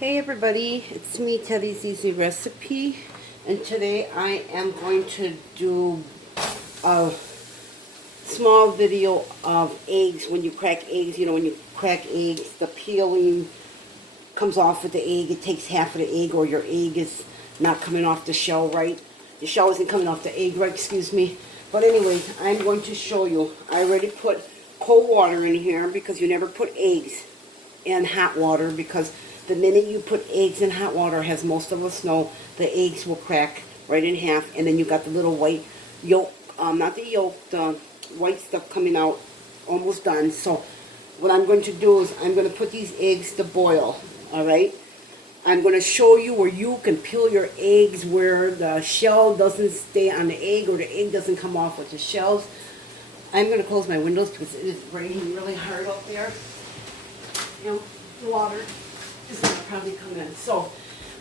Hey everybody, it's me, Teddy's Easy Recipe, and today I am going to do a small video of eggs. When you crack eggs, you know, when you crack eggs, the peeling comes off with the egg. It takes half of the egg, or your egg is not coming off the shell right. The shell isn't coming off the egg right, excuse me. But anyways, I'm going to show you. I already put cold water in here because you never put eggs in hot water, because the minute you put eggs in hot water, as most of us know, the eggs will crack right in half, and then you got the little white yolk, not the yolk, the white stuff coming out, almost done. So what I'm going to do is I'm going to put these eggs to boil, all right? I'm going to show you where you can peel your eggs, where the shell doesn't stay on the egg, or the egg doesn't come off with the shells. I'm going to close my windows because it is raining really hard out there. You know, the water is going to probably come in. So,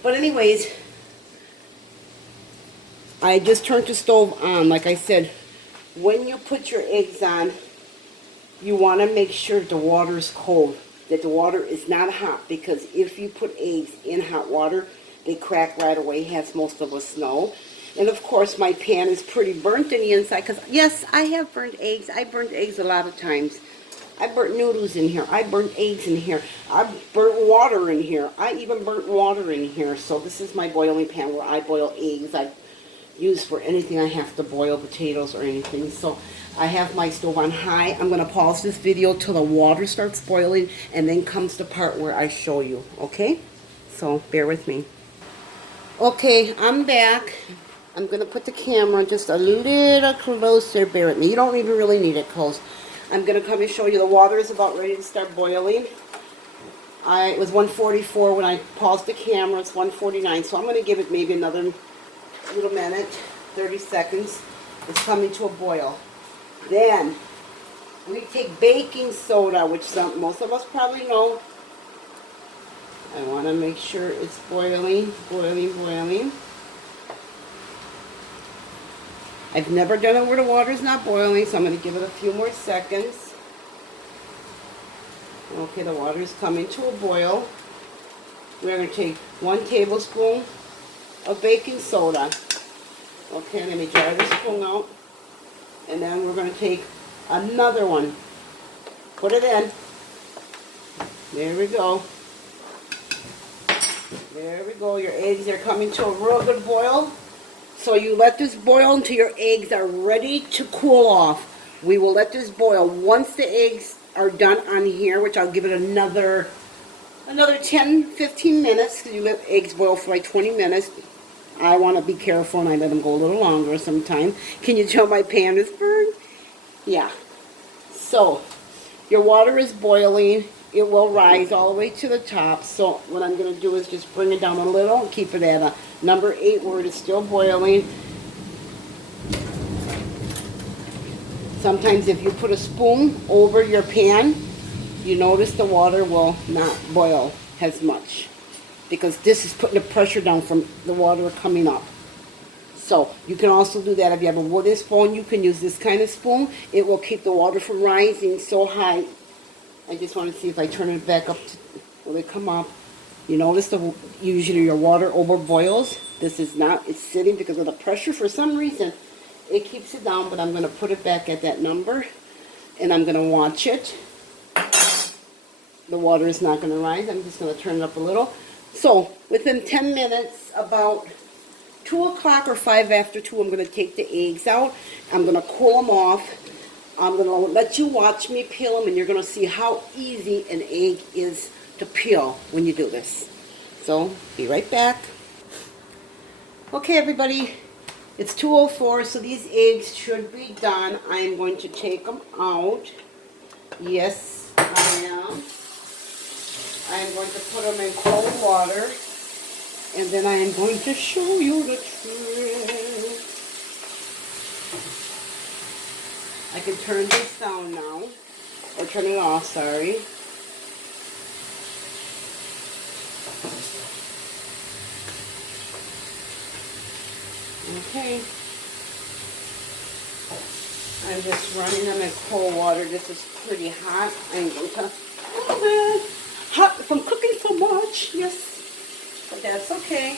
but anyways, I just turned the stove on. Like I said, when you put your eggs on, you want to make sure the water is cold, that the water is not hot, because if you put eggs in hot water, they crack right away, as most of us know. And of course, my pan is pretty burnt in the inside, because yes, I have burnt eggs. I burnt eggs a lot of times. I burnt noodles in here. I burnt eggs in here. I burnt water in here. I even burnt water in here. So this is my boiling pan where I boil eggs. I use for anything I have to boil, potatoes or anything. So I have my stove on high. I'm going to pause this video till the water starts boiling, and then comes the part where I show you, okay? So bear with me. Okay, I'm back. I'm going to put the camera just a little closer. Bear with me. You don't even really need it close. I'm going to come and show you the water is about ready to start boiling. It was 144 when I paused the camera. It's 149, so I'm going to give it maybe another little minute, 30 seconds. It's coming to a boil. Then we take baking soda, which most of us probably know. I want to make sure it's boiling, boiling. I've never done it where the water is not boiling, so I'm going to give it a few more seconds. Okay, the water is coming to a boil. We're going to take 1 tablespoon of baking soda. Okay, let me dry the spoon out. And then we're going to take another one. Put it in. There we go. There we go. Your eggs are coming to a real good boil. So you let this boil until your eggs are ready to cool off. We will let this boil. Once the eggs are done on here, which I'll give it another 10-15 minutes, because you let eggs boil for like 20 minutes. I want to be careful and I let them go a little longer sometimes. Can you tell my pan is burned? Yeah. So your water is boiling. It will rise all the way to the top. So what I'm going to do is just bring it down a little and keep it at a number 8 where it is still boiling. Sometimes if you put a spoon over your pan, you notice the water will not boil as much, because this is putting the pressure down from the water coming up. So you can also do that if you have a wooden spoon. You can use this kind of spoon. It will keep the water from rising so high. I just want to see if I turn it back up to, will it come up? You notice usually your water over boils. This is not, it's sitting because of the pressure. For some reason, it keeps it down, but I'm going to put it back at that number, and I'm going to watch it. The water is not going to rise. I'm just going to turn it up a little. So within 10 minutes, about 2 o'clock or 5 after 2, I'm going to take the eggs out. I'm going to cool them off. I'm going to let you watch me peel them, and you're going to see how easy an egg is to peel when you do this. So, be right back. Okay, everybody, it's 2:04, so these eggs should be done. I'm going to take them out. Yes, I am. I'm going to put them in cold water, and then I am going to show you the trick. I can turn this down now, or turn it off, sorry. Okay. I'm just running them in cold water. This is pretty hot. I'm going to hot from cooking so much. Yes. okay.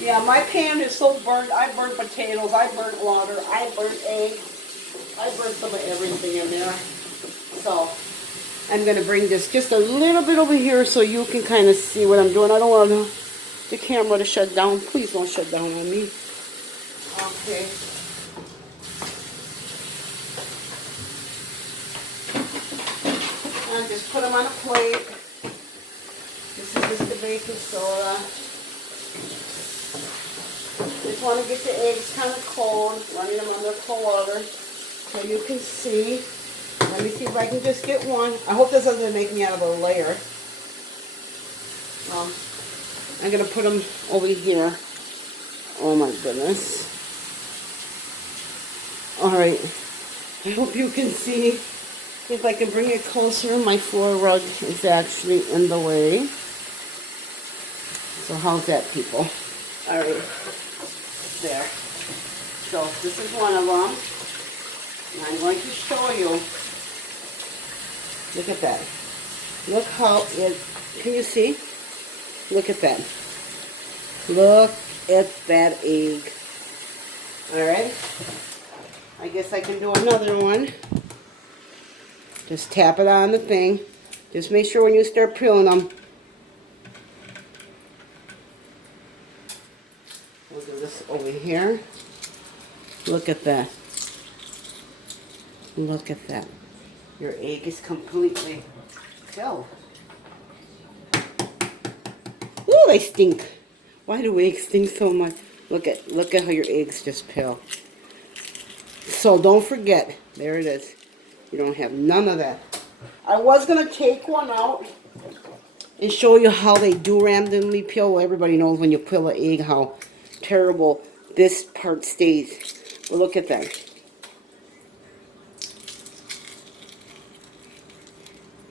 Yeah, my pan is so burnt. I burnt potatoes, I burnt water, I burnt eggs, I burnt some of everything in there. So I'm going to bring this just a little bit over here so you can kind of see what I'm doing. I don't want the camera to shut down. Please don't shut down on me. Okay. And just put them on a plate. This is just the baking soda. Just want to get the eggs kind of cold, running them under cold water so you can see. Let me see if I can just get one. I hope this doesn't make me out of a layer. I'm going to put them over here. Oh my goodness. Alright. I hope you can see. If I can bring it closer, my floor rug is actually in the way. So how's that, people? Alright. There. So this is one of them. And I'm going to show you. Look at that. Look how it, can you see? Look at that. Look at that egg. Alright. I guess I can do another one. Just tap it on the thing. Just make sure when you start peeling them. We'll do this over here. Look at that. Look at that. Your egg is completely filled. Ooh, they stink. Why do eggs stink so much? Look at how your eggs just peel. So don't forget, there it is. You don't have none of that. I was gonna take one out and show you how they do randomly peel. Everybody knows when you peel an egg how terrible this part stays. But look at that.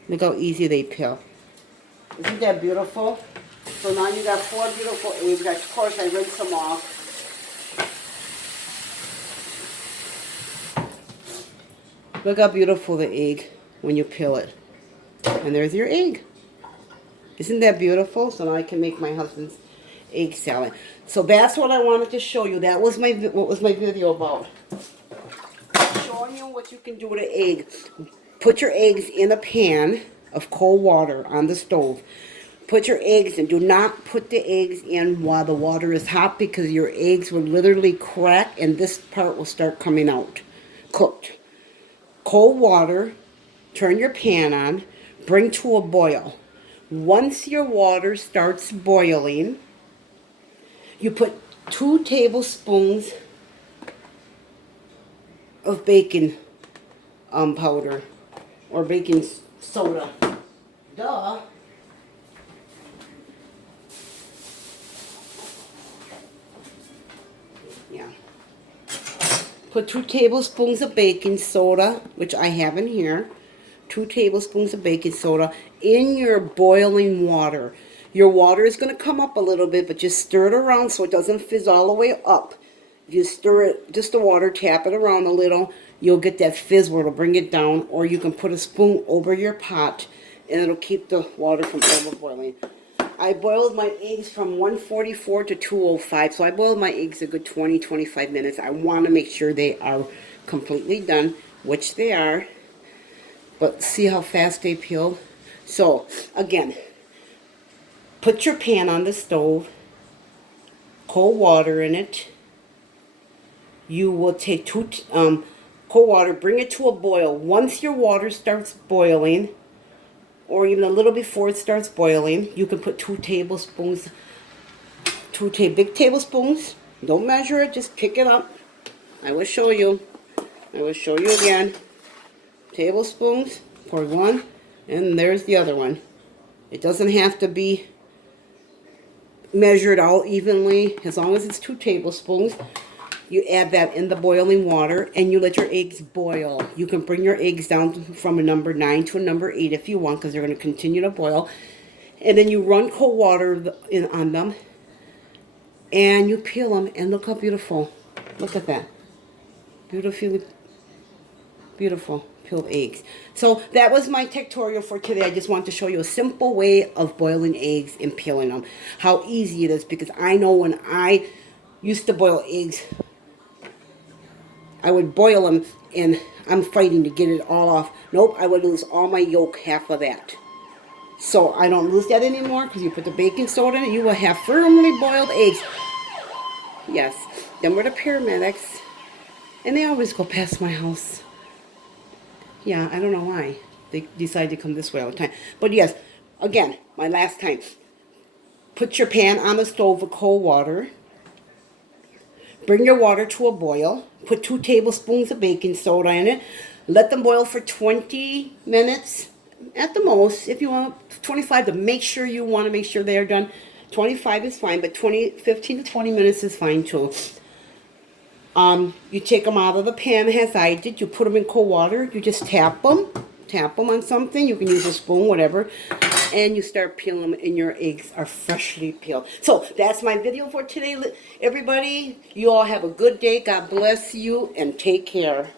Look how easy they peel. Isn't that beautiful? So now you got 4 beautiful eggs. Of course, I rinsed them off. Look how beautiful the egg when you peel it. And there's your egg. Isn't that beautiful? So now I can make my husband's egg salad. So that's what I wanted to show you. That was what was my video about. Showing you what you can do with an egg. Put your eggs in a pan of cold water on the stove. Put your eggs in. Do not put the eggs in while the water is hot because your eggs will literally crack and this part will start coming out cooked. Cold water, turn your pan on, bring to a boil. Once your water starts boiling, you put 2 tablespoons of baking powder or baking soda. Duh. Yeah. Put 2 tablespoons of baking soda, which I have in here. 2 tablespoons of baking soda in your boiling water. Your water is going to come up a little bit, but just stir it around so it doesn't fizz all the way up. If you stir it, just the water, tap it around a little, you'll get that fizz where it'll bring it down, or you can put a spoon over your pot and it'll keep the water from overboiling. I boiled my eggs from 144 to 205, so I boiled my eggs a good 20-25 minutes. I want to make sure they are completely done, which they are. But see how fast they peel? So, again, put your pan on the stove, cold water in it. You will take 2 cold water, bring it to a boil. Once your water starts boiling, or even a little before it starts boiling, you can put 2 tablespoons, big tablespoons. Don't measure it, just pick it up. I will show you. I will show you again. Tablespoons, pour 1, and there's the other one. It doesn't have to be measured out evenly. As long as it's 2 tablespoons, you add that in the boiling water and you let your eggs boil. You can bring your eggs down from a number 9 to a number 8 if you want, because they're going to continue to boil. And then you run cold water on them and you peel them, and look how beautiful. Look at that. Beautiful. Beautiful. peeled eggs. So that was my tutorial for today. I just want to show you a simple way of boiling eggs and peeling them. How easy it is, because I know when I used to boil eggs, I would boil them and I'm fighting to get it all off. Nope, I would lose all my yolk, half of that. So I don't lose that anymore, because you put the baking soda in it, you will have firmly boiled eggs. Yes, them were the paramedics. And they always go past my house. Yeah, I don't know why. They decide to come this way all the time. But yes, again, my last time. Put your pan on the stove with cold water. Bring your water to a boil. Put 2 tablespoons of baking soda in it. Let them boil for 20 minutes at the most. If you want 25, to make sure you want to make sure they're done. 25 is fine, but 15 to 20 minutes is fine too. You take them out of the pan as I did. You put them in cold water. You just tap them on something. You can use a spoon, whatever. And you start peeling them, and your eggs are freshly peeled. So that's my video for today, everybody. You all have a good day. God bless you, and take care.